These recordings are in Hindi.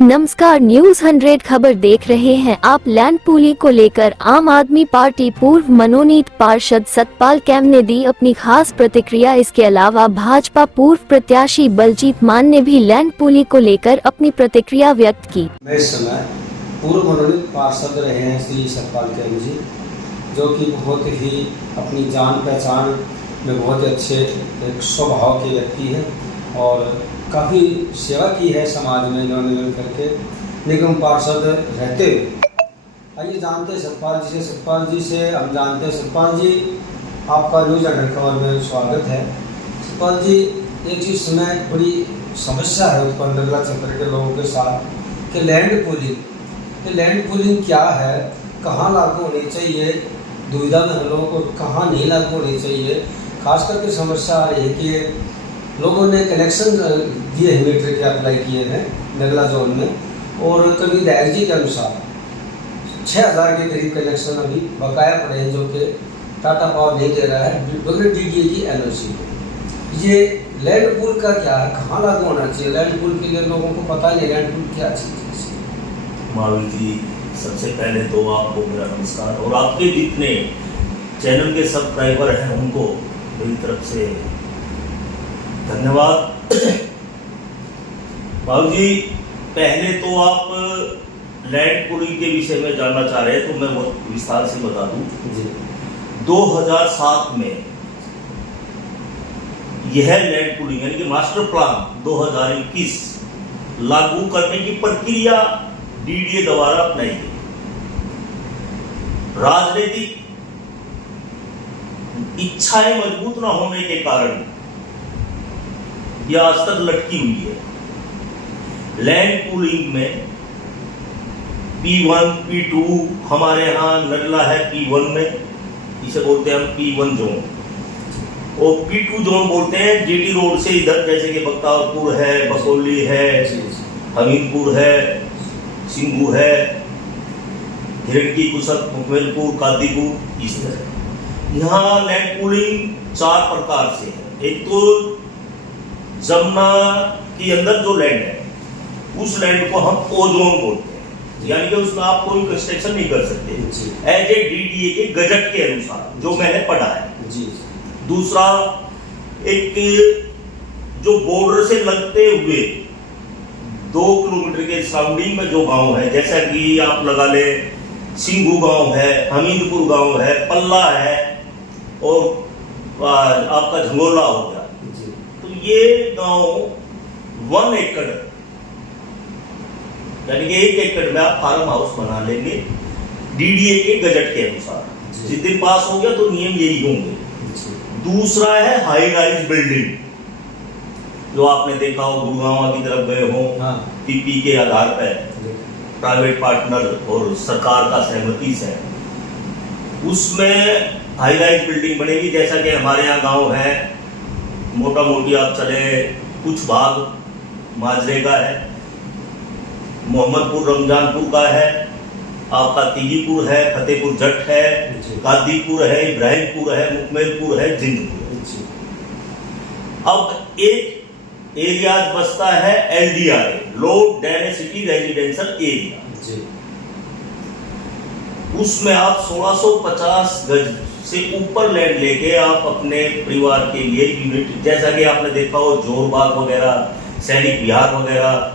नमस्कार, न्यूज 100 खबर देख रहे हैं आप। लैंड पूलिंग को लेकर आम आदमी पार्टी पूर्व मनोनीत पार्षद सतपाल कैम ने दी अपनी खास प्रतिक्रिया। इसके अलावा भाजपा पूर्व प्रत्याशी बलजीत मान ने भी लैंड पूलिंग को लेकर अपनी प्रतिक्रिया व्यक्त की। मैं इस समय पूर्व मनोनीत पार्षद रहे हैं श्री सतपाल कैम जी, जो कि बहुत ही अपनी जान पहचान में बहुत अच्छे एक स्वभाव के व्यक्ति हैं और काफ़ी सेवा की है समाज में इन्होंने मिल करके निगम पार्षद रहते हुए। आइए जानते हैं सतपाल जी से। सतपाल जी से हम जानते हैं। सतपाल जी, आपका न्यूज 100 खबर में स्वागत है। सतपाल जी, एक चीज़ समय बड़ी समस्या है उत्पन्न नगला क्षेत्र के लोगों के साथ कि लैंड पूलिंग क्या है, कहाँ लागू होनी चाहिए, दुविधा में हम लोगों को कहाँ नहीं लागू होनी चाहिए। खास करके समस्या आ रही है कि लोगों ने कनेक्शन दिए हैं, मीटर के अप्लाई किए हैं नगला जोन में, और कभी विधायक जी के अनुसार 6000 के करीब कनेक्शन अभी बकाया पड़े हैं, जो कि टाटा पावर नहीं दे रहा है बगैर डीडीए की एनओसी। ये लैंड पूल का क्या है, कहाँ लागू होना चाहिए? लैंड पूल के लिए लोगों को पता नहीं लैंड पूल क्या चीज़ है। महावीर जी, सबसे पहले तो आपको मेरा नमस्कार, और आपके जितने चैनल के सब्सक्राइबर हैं उनको मेरी तरफ से धन्यवाद। बाबू जी, पहले तो आप लैंड पूलिंग के विषय में जानना चाह रहे हैं तो मैं वो विस्तार से बता दूं जी। 2007 में यह लैंड पूलिंग यानी कि मास्टर प्लान 2021 लागू करने की प्रक्रिया डीडीए द्वारा अपनाई गई। राजनीतिक इच्छाएं मजबूत न होने के कारण यह आज तक लटकी हुई है। लैंड पूलिंग में P1, P2, हमारे यहाँ नगला है P1 में, इसे बोलते हैं हम P1 जोन, और P2 जोन बोलते हैं जीटी रोड से इधर, जैसे कि बख्तावरपुर है, बसोली है, हमीरपुर है, सिंगू है, हिरडकी कुसक, मुखमेलपुर, कादीपुर, इस तरह। यहाँ लैंड पूलिंग 4 प्रकार से है। एक तो जमुना के अंदर जो लैंड है उस लैंड को हम ओ जोन बोलते हैं, यानी कि उसमें आप कोई कंस्ट्रक्शन नहीं कर सकते एज ए डीडीए के गजट के अनुसार, जो मैंने पढ़ा है जी। दूसरा, एक जो बॉर्डर से लगते हुए 2 किलोमीटर के सराउंडिंग में जो गांव है, जैसा कि आप लगा ले सिंगू गांव है, हमीदपुर गांव है, पल्ला है और आपका झंगोला हो गया, तो ये गांव 1 एकड़ यानी कि 1 एकड़ में आप फार्म हाउस बना लेंगे डीडीए के गजट के अनुसार। जिस दिन पास हो गया तो नियम यही होंगे। दूसरा है हाई राइज बिल्डिंग, जो आपने देखा हो गुड़गांव की तरफ गए हो, पीपी के आधार पर प्राइवेट पार्टनर और सरकार का सहमति से उसमें हाई राइज बिल्डिंग बनेगी। जैसा कि हमारे यहाँ गांव है, मोटा मोटी आप चले, कुछ भाग माजरे का है, मोहम्मदपुर रमजानपुर का है, आपका तिगीपुर है, फतेहपुर जट है, कादीपुर है, इब्राहिमपुर है, मुकमेलपुर है, जिंदपुर है। अब एक एरिया बसता है LDRA, low density residential area. उसमें आप 1650 गज से ऊपर लैंड लेके आप अपने परिवार के लिए यूनिट, जैसा कि आपने देखा हो जोरबाग वगैरह, सैनिक विहार वगैरह,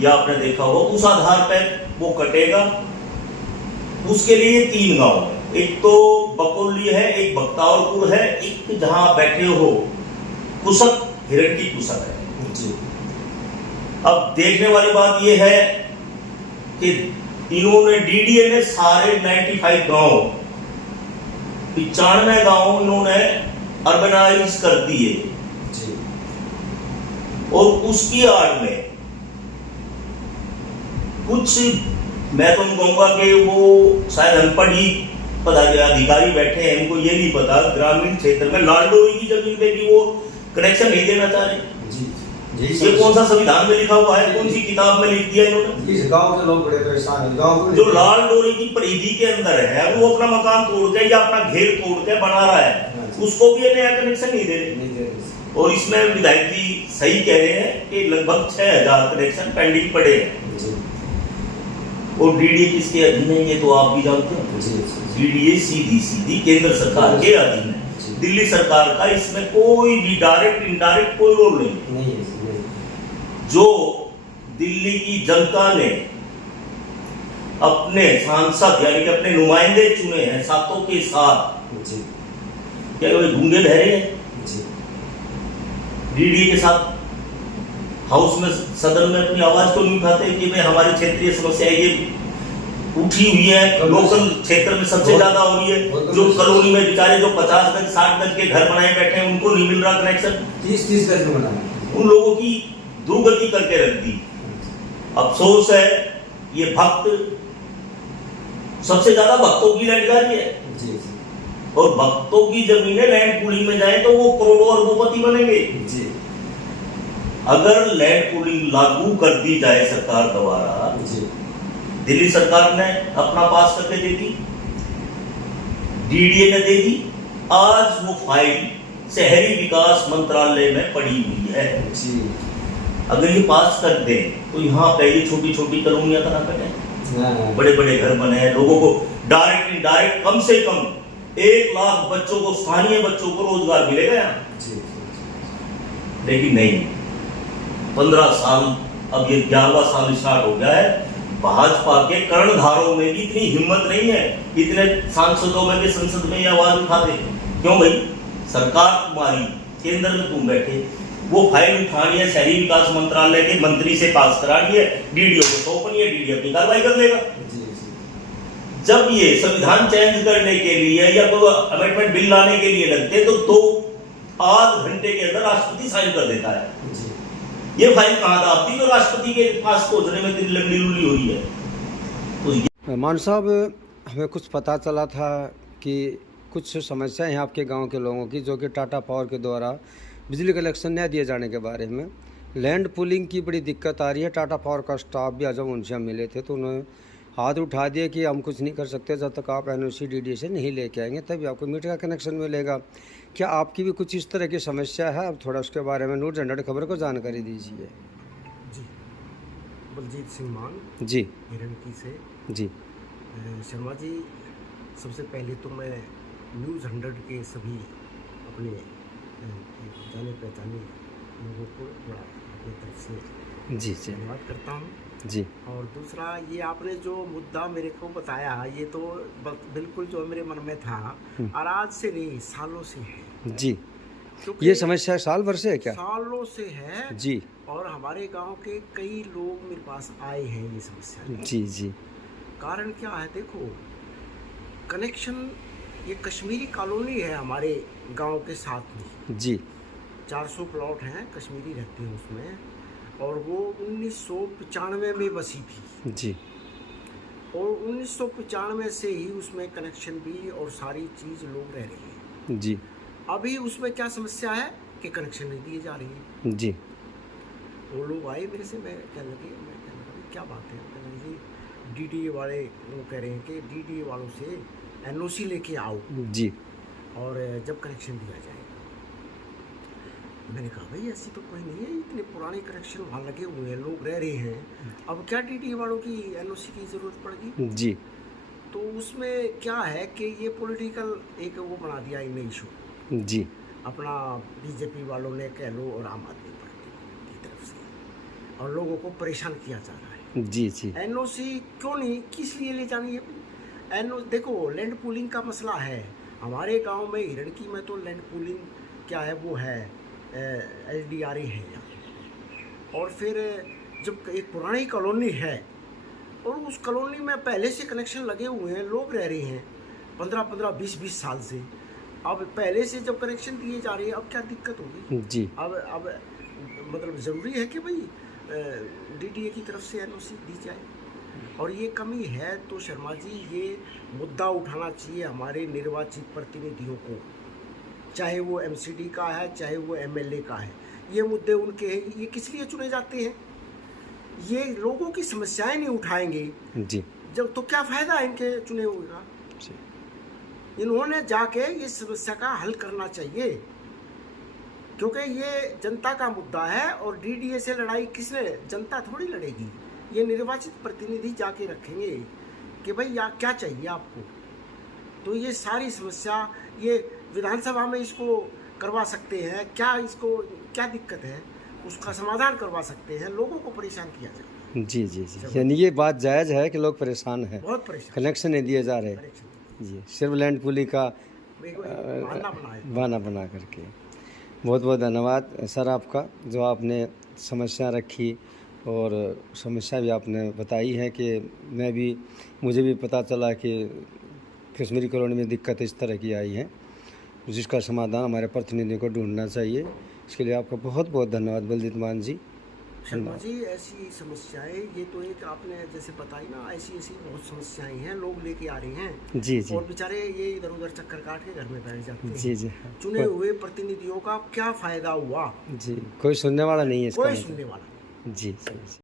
या आपने देखा हो, उस आधार पर वो कटेगा। उसके लिए 3 गांव है, एक तो बकोली है, एक बख्तावरपुर है, एक जहां बैठे हो कुसक, हिरडकी कुसक है। अब देखने वाली बात यह है कि इन्होंने डीडीए ने सारे 95 गांव, 95 गांव इन्होंने अर्बनाइज कर दिए, और उसकी आड़ में कुछ, मैं तो कहूंगा कि वो शायद अनपढ़ ही पदाधिकारी बैठे हैं, इनको ये नहीं पता ग्रामीण क्षेत्र में लालडोई की जमीन पे भी वो कनेक्शन नहीं देना चाह रहे। ये कौन सा संविधान में लिखा हुआ है, कौन सी किताब में लिख दिया इन्होंने? इस गांव के लोग बड़े परेशान हैं। गांव जो लाल डोरी की परिधि के अंदर है, वो अपना मकान तोड़ के या अपना घेर तोड़ के बना रहा है, उसको भी नया कनेक्शन नहीं दे रहे। और इसमें विधायक जी सही कह रहे हैं कि लगभग 6000 कनेक्शन पेंडिंग पड़े हैं। जी और डीडीए किसके अधीन है ये तो आप भी जानते हो। जी जी डीडीए सीधी सीधी केंद्र सरकार के अधीन है। जी। दिल्ली सरकार का इसमें कोई भी डायरेक्ट इनडायरेक्ट कोई रोल नहीं है। नहीं है जी, नहीं। जो दिल्ली की जनता ने अपने सांसद यानी कि अपने नुमाइंदे चुने हैं सातों के साथ, जी क्या वे गूंगे बहरे हैं? जी डीडीए के साथ हाउस में सदन में अपनी आवाज को नहीं उठाते कि भाई हमारी क्षेत्रीय समस्या ये उठी हुई है, लोकल क्षेत्र में सबसे ज्यादा हो रही है। जो कॉलोनी में बेचारे जो 50 गज 60 गज के घर बनाए बैठे हैं उनको नहीं मिल रहा कनेक्शन। 30 गज में बनाए उन लोगों की दुर्गति करके रख दी। अफसोस है ये भक्त सबसे ज्यादा भक्तों की लैंड जा रही है जी जी और भक्तों की जमीनें लैंड पूलिंग में जाए तो वो करोड़ों अरबोपति बनेंगे। जी अगर लैंड पूलिंग लागू कर दी जाए सरकार द्वारा, जी दिल्ली सरकार ने अपना पास करके दे दी, डीडीए ने दे दी, आज वो फाइल शहरी विकास मंत्रालय में पड़ी हुई है। जी अगर ये पास कर दें तो यहाँ पे ये छोटी छोटी कॉलोनियां करा बैठे, बड़े बड़े घर बने हैं, लोगों को डायरेक्ट इनडायरेक्ट कम से कम 1 लाख बच्चों को, स्थानीय बच्चों को रोजगार मिलेगा यहाँ। जी लेकिन नहीं, 15 साल, अब ये 11वां साल स्टार्ट हो गया है, भाजपा के कर्णधारों में भी इतनी हिम्मत नहीं है, इतने सांसदों में भी संसद में ये आवाज उठाते। क्यों भाई, सरकार तुम्हारी, केंद्र में तुम बैठे, वो फाइल उठानी है, शहरी विकास मंत्रालय के मंत्री से पास करानी है, डीडीओ को सौंपनी है, डीडीओ अपनी कार्रवाई कर लेगा। जब ये संविधान चेंज करने के लिए या कोई अमेंडमेंट बिल लाने के लिए लगते तो 2 आध घंटे के अंदर राष्ट्रपति साइन कर देता है। ये फाइल कहां था आपकी जो राष्ट्रपति के पास पहुंचने में इतनी लंबी लूली हो रही है? तो ये मान साहब, हमें कुछ पता चला था कि कुछ समस्याएं हैं आपके गांव के लोगों की, जो कि टाटा पावर के द्वारा बिजली कनेक्शन न दिए जाने के बारे में लैंड पुलिंग की बड़ी दिक्कत आ रही है। टाटा पावर का स्टाफ भी जब उनसे हम मिले थे तो उन्होंने हाथ उठा दिए कि हम कुछ नहीं कर सकते जब तक आप एनओसी डीडीए से नहीं लेके आएंगे, तभी आपको मीटर का कनेक्शन मिलेगा। क्या आपकी भी कुछ इस तरह की समस्या है? अब थोड़ा उसके बारे में न्यूज़ 100 खबर को जानकारी दीजिए। जी, बलजीत सिंह मान जी हिरणकी से। जी शर्मा जी, सबसे पहले तो मैं न्यूज़ 100 के सभी अपने जाने पहचाने लोगों को थोड़ा अपनी तरफ से जी जी धन्यवाद करता हूँ। जी और दूसरा, ये आपने जो मुद्दा मेरे को बताया, ये तो बिल्कुल जो मेरे मन में था, और आज से नहीं, सालों से है जी। क्योंकि ये समस्या साल भर से है क्या? सालों से है जी। और हमारे गांव के कई लोग मेरे पास आए हैं ये समस्या। जी जी कारण क्या है, देखो, कनेक्शन, ये कश्मीरी कॉलोनी है हमारे गांव के साथ में। जी 400 प्लॉट हैं, कश्मीरी रहते हैं उसमें, और वो 1995 में बसी थी। जी और 1995 से ही उसमें कनेक्शन भी और सारी चीज़ लोग रह रहे हैं। जी अभी उसमें क्या समस्या है कि कनेक्शन नहीं दिए जा रही है। जी वो लोग आए मेरे से, मैं कहने लगा क्या बात है? कहने लगे जी, डीडीए वाले वो कह रहे हैं कि डीडीए वालों से एनओसी लेके आओ जी और जब कनेक्शन दिया जाएगा। मैंने कहा भाई ऐसी तो कोई नहीं है, इतने पुराने कनेक्शन वहाँ लगे हुए हैं, लोग रह रहे हैं, अब क्या डीडीए वालों की एनओसी की ज़रूरत पड़ेगी? जी तो उसमें क्या है कि ये पॉलिटिकल एक वो बना दिया इन इशू, जी अपना बीजेपी वालों ने कह लो और आम आदमी पार्टी की तरफ से, और लोगों को परेशान किया जा रहा है। जी जी एनओसी क्यों नहीं, किस लिए ले जानी है? देखो, लैंड पूलिंग का मसला है हमारे गांव में, हिरणकी में तो लैंड पूलिंग क्या है, वो है LDRA है यहाँ। और फिर जब एक पुरानी कॉलोनी है और उस कॉलोनी में पहले से कनेक्शन लगे हुए हैं, लोग रह रहे हैं 15-15, 20-20 साल से, अब पहले से जब कनेक्शन दिए जा रहे हैं, अब क्या दिक्कत होगी? जी अब मतलब ज़रूरी है कि भाई डीडीए की तरफ से एनओसी दी जाए, और ये कमी है। तो शर्मा जी, ये मुद्दा उठाना चाहिए हमारे निर्वाचित प्रतिनिधियों को, चाहे वो MCD का है, चाहे वो MLA का है, ये मुद्दे उनके हैं। ये किस लिए चुने जाते हैं? ये लोगों की समस्याएं नहीं उठाएंगे जी जब, तो क्या फ़ायदा है इनके चुने हुए का? इन्होंने जाके ये समस्या का हल करना चाहिए, क्योंकि ये जनता का मुद्दा है। और डीडीए से लड़ाई किसने, जनता थोड़ी लड़ेगी, ये निर्वाचित प्रतिनिधि जाके रखेंगे कि भाई या क्या चाहिए आपको, तो ये सारी समस्या ये विधानसभा में इसको करवा सकते हैं, क्या इसको क्या दिक्कत है उसका समाधान करवा सकते हैं, लोगों को परेशान किया जाए। जी जी जी, यानी ये बात जायज़ है कि लोग परेशान हैं, बहुत परेशान कनेक्शन नहीं दिए जा रहे जी, सिर्फ लैंड पूलिंग का बहाना बना करके। बहुत बहुत धन्यवाद सर आपका, जो आपने समस्या रखी और समस्या भी आपने बताई है कि मुझे भी पता चला कि कश्मीरी कॉलोनी में दिक्कत इस तरह की आई है, जिसका समाधान हमारे प्रतिनिधियों को ढूंढना चाहिए। इसके लिए आपका बहुत बहुत धन्यवाद बलजीत मान जी। शर्मा जी, ऐसी समस्याएं ये तो एक आपने जैसे बताई ना, ऐसी ऐसी बहुत समस्याएं हैं, लोग लेके आ रहे हैं जी जी और बेचारे ये इधर उधर चक्कर काट के घर में बैठ जाते हैं। जी जी, चुने हुए प्रतिनिधियों का क्या फायदा हुआ? जी कोई सुनने वाला नहीं है इसका कोई मतलब। सुनने वाला नहीं। जी जी जी।